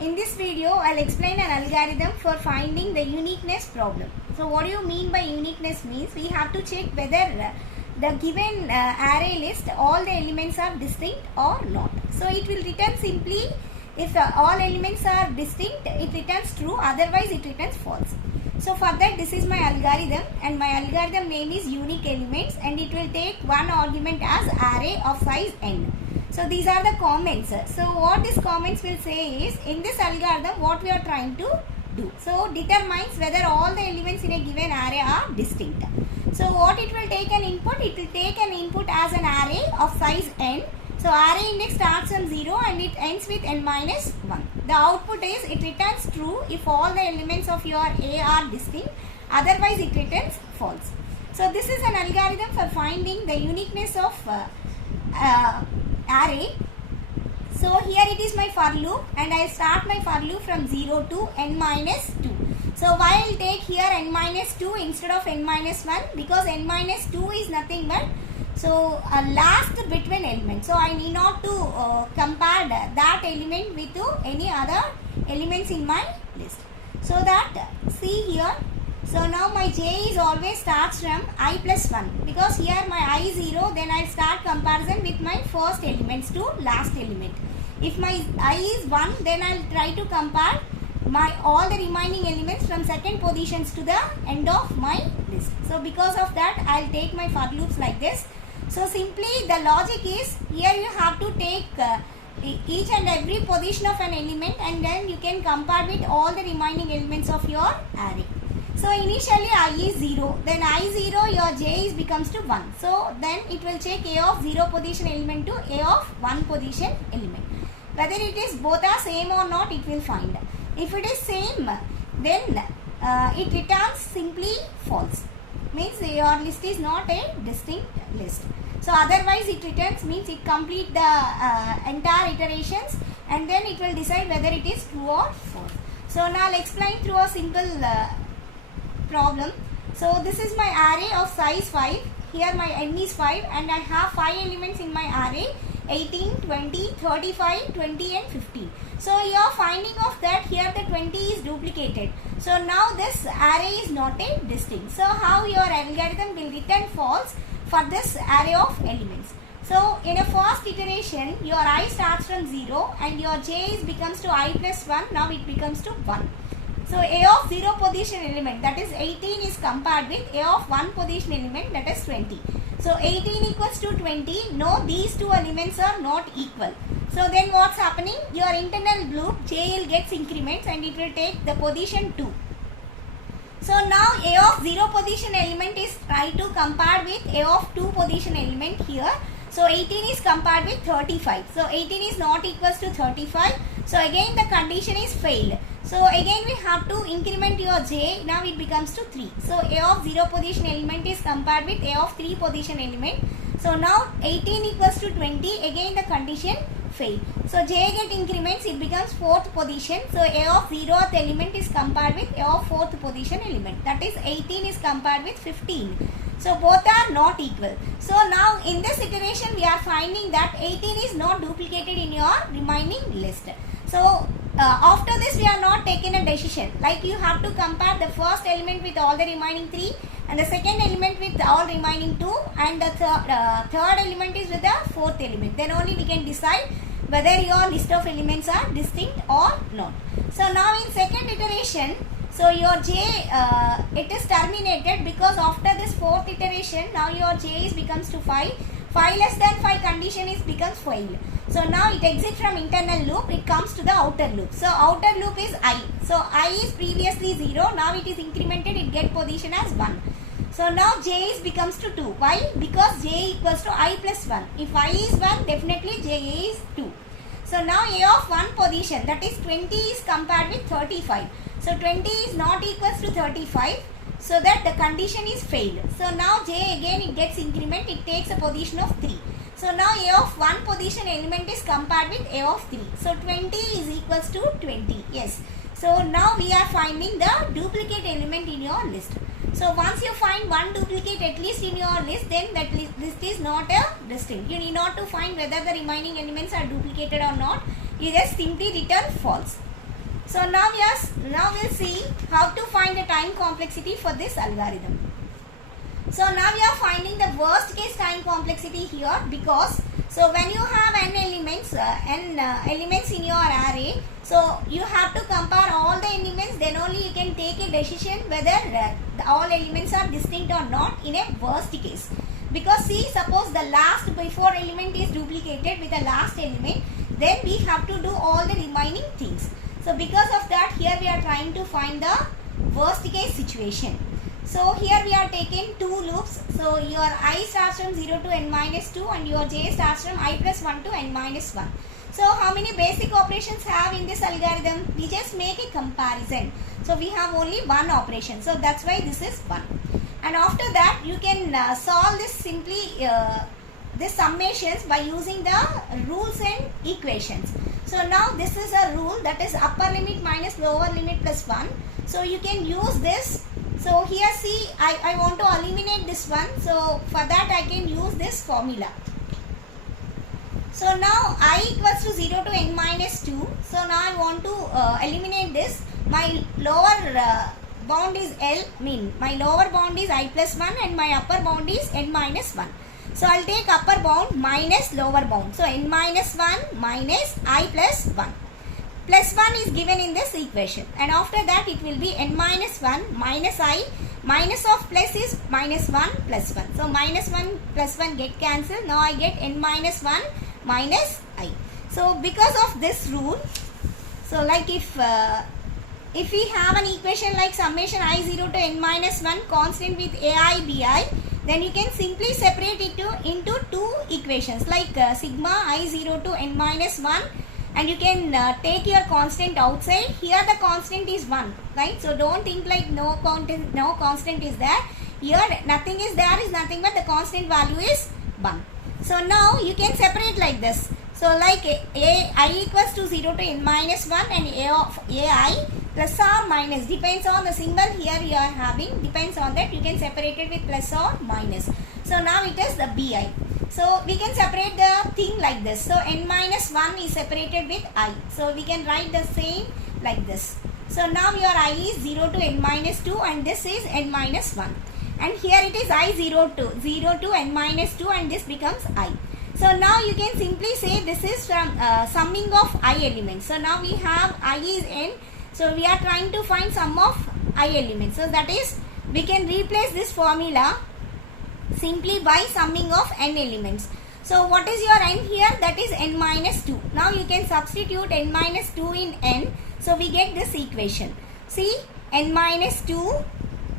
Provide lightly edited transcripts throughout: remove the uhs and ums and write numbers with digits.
In this video, I'll explain an algorithm for finding the uniqueness problem. So what do you mean by uniqueness means we have to check whether the given array list all the elements are distinct or not. So it will return simply if all elements are distinct, it returns true, otherwise it returns false. So for that, this is my algorithm, and my algorithm name is unique elements, and it will take one argument as array of size n. So these are the comments. So what these comments will say is, in this algorithm what we are trying to do. So determines whether all the elements in a given array are distinct. So what it will take an input? It will take an input as an array of size n. So array index starts from 0 and it ends with n minus 1. The output is it returns true if all the elements of your A are distinct, otherwise it returns false. So this is an algorithm for finding the uniqueness of array. So here it is my for loop, and I start my for loop from 0 to n minus 2. So why I will take here n minus 2 instead of n minus 1? Because n minus 2 is nothing but last between element. So I need not to compare that element with any other elements in my list. So that, see here, so now my j is always starts from I plus 1, because here my I is 0, then I start comparison with my first elements to last element. If my I is 1, then I will try to compare my all the remaining elements from second positions to the end of my list. So because of that, I will take my for loops like this. So simply the logic is, here you have to take each and every position of an element, and then you can compare with all the remaining elements of your array. So initially I is 0, then I 0, your j becomes to 1. So then it will check A of 0 position element to A of 1 position element. Whether it is both are same or not, it will find. If it is same, then it returns simply false. Means your list is not a distinct list. So otherwise it returns means it complete the entire iterations, and then it will decide whether it is true or false. So now I'll explain through a simple problem. So this is my array of size 5. Here my n is 5, and I have 5 elements in my array: 18, 20, 35, 20 and 50. So you are finding of that here the 20 is duplicated. So now this array is not a distinct. So how your algorithm will return false for this array of elements. So in a first iteration, your I starts from 0 and your j becomes to I plus 1. Now it becomes to 1. So A of 0 position element, that is 18, is compared with A of 1 position element, that is 20. So 18 equals to 20. No, these two elements are not equal. So then what's happening? Your internal loop JL gets increments and it will take the position 2. So now A of 0 position element is try to compare with A of 2 position element here. So 18 is compared with 35. So 18 is not equals to 35. So again the condition is failed. So again we have to increment your j. Now it becomes to 3. So A of 0 position element is compared with A of 3 position element. So now 18 equals to 20. Again the condition failed. So j get increments, it becomes 4th position. So A of 0th element is compared with A of 4th position element. That is 18 is compared with 15. So both are not equal. So now in this iteration we are finding that 18 is not duplicated in your remaining list. So after this we are not taking a decision. Like you have to compare the first element with all the remaining 3, and the second element with all remaining 2, and the third element is with the fourth element. Then only we can decide whether your list of elements are distinct or not. So now in second iteration, so your j it is terminated, because after this fourth iteration now your j becomes to 5. 5 less than 5 condition is becomes failed. So now it exits from internal loop, it comes to the outer loop. So outer loop is I. So I is previously 0, now it is incremented, it get position as 1. So now j becomes to 2. Why? Because j equals to I plus 1. If I is 1, definitely j is 2. So now A of 1 position, that is 20, is compared with 35. So 20 is not equals to 35. So that the condition is failed. So now j again it gets increment, it takes a position of 3. So now A of 1 position element is compared with A of 3. So 20 is equals to 20. Yes. So now we are finding the duplicate element in your list. So once you find one duplicate at least in your list, then that list is not a distinct. You need not to find whether the remaining elements are duplicated or not. You just simply return false. So now we'll see how to find the time complexity for this algorithm. So now we are finding the worst case time complexity here, because so when you have n elements in your array, so you have to compare all the elements, then only you can take a decision whether all elements are distinct or not in a worst case. Because see, suppose the last before element is duplicated with the last element, then we have to do all the remaining things. So because of that, here we are trying to find the worst case situation. So here we are taking two loops. So your I starts from 0 to n minus 2 and your j starts from I plus 1 to n minus 1. So how many basic operations have in this algorithm? We just make a comparison. So we have only one operation. So that's why this is 1. And after that you can solve this simply this summations by using the rules and equations. So now this is a rule, that is upper limit minus lower limit plus 1. So you can use this. So here see, I want to eliminate this one. So for that I can use this formula. So now I equals to 0 to n minus 2. So now I want to eliminate this. My lower bound is L, my lower bound is I plus 1 and my upper bound is n minus 1. So I'll take upper bound minus lower bound. So n minus 1 minus I plus 1. Plus 1 is given in this equation, and after that it will be n minus 1 minus I, minus of plus is minus 1 plus 1. So minus 1 plus 1 get cancelled. Now I get n minus 1 minus I. So because of this rule, so like if we have an equation like summation I0 to n minus 1 constant with AI BI, then you can simply separate it into two equations like sigma I0 to n minus 1, and you can take your constant outside. Here the constant is 1, right? So don't think like no constant is there. Here nothing is there, is nothing but the constant value is 1. So now you can separate like this. So like I equals to 0 to n minus 1 and a of ai plus or minus, depends on the symbol here you are having, depends on that, you can separate it with plus or minus. So now it is the bi. So we can separate the thing like this. So n minus 1 is separated with I. So we can write the same like this. So now your I is 0 to n minus 2 and this is n minus 1. And here it is I0 to n minus 2 and this becomes I. So now you can simply say this is from summing of I elements. So now we have I is n. So we are trying to find sum of I elements. So that is, we can replace this formula simply by summing of n elements. So what is your n here? That is n minus 2. Now you can substitute n minus 2 in n. So we get this equation. See, n minus 2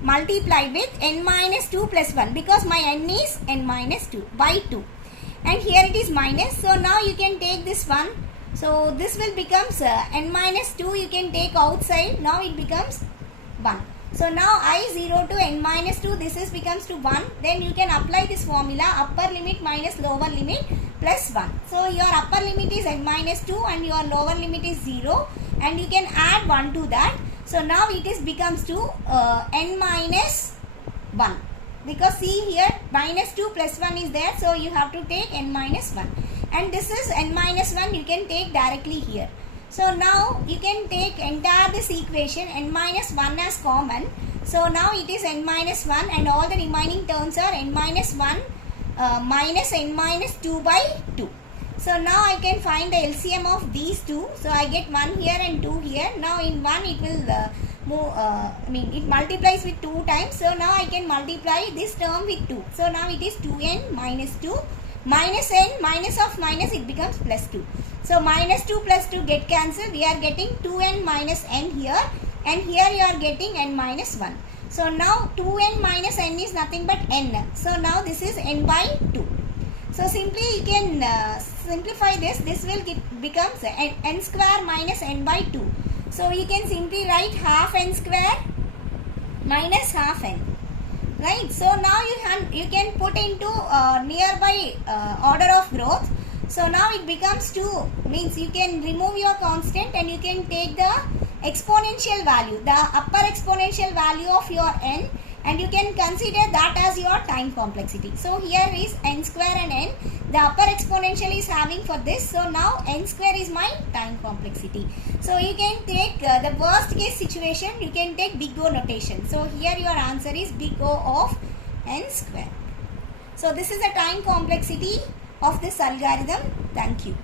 multiplied with n minus 2 plus 1, because my n is n minus 2 by 2. And here it is minus. So now you can take this one. So this will becomes n minus 2 you can take outside. Now it becomes 1. So now I0 to n minus 2, this is becomes to 1. Then you can apply this formula, upper limit minus lower limit plus 1. So your upper limit is n minus 2 and your lower limit is 0. And you can add 1 to that. So now it is becomes to n minus 1. Because see here minus 2 plus 1 is there. So you have to take n minus 1. And this is n minus 1 you can take directly here. So now you can take entire this equation n minus 1 as common. So now it is n minus 1 and all the remaining terms are n minus 1 minus n minus 2 by 2. So now I can find the LCM of these two. So I get 1 here and 2 here. Now in 1 it will it multiplies with 2 times. So now I can multiply this term with 2. So now it is 2n minus 2 minus n, minus of minus, it becomes plus 2. So minus 2 plus 2 get cancelled. We are getting 2n minus n here, and here you are getting n minus 1. So now 2n minus n is nothing but n. So now this is n by 2. So simply you can simplify this. This will becomes n square minus n by 2. So you can simply write half n square minus half n. Right. So now you can put into nearby order of growth. So now it becomes 2, means you can remove your constant and you can take the exponential value, the upper exponential value of your n and you can consider that as your time complexity. So here is n square and n. The upper exponential is having for this. So now n square is my time complexity. So you can take the worst case situation, you can take big O notation. So here your answer is big O of n square. So this is the time complexity of this algorithm. Thank you.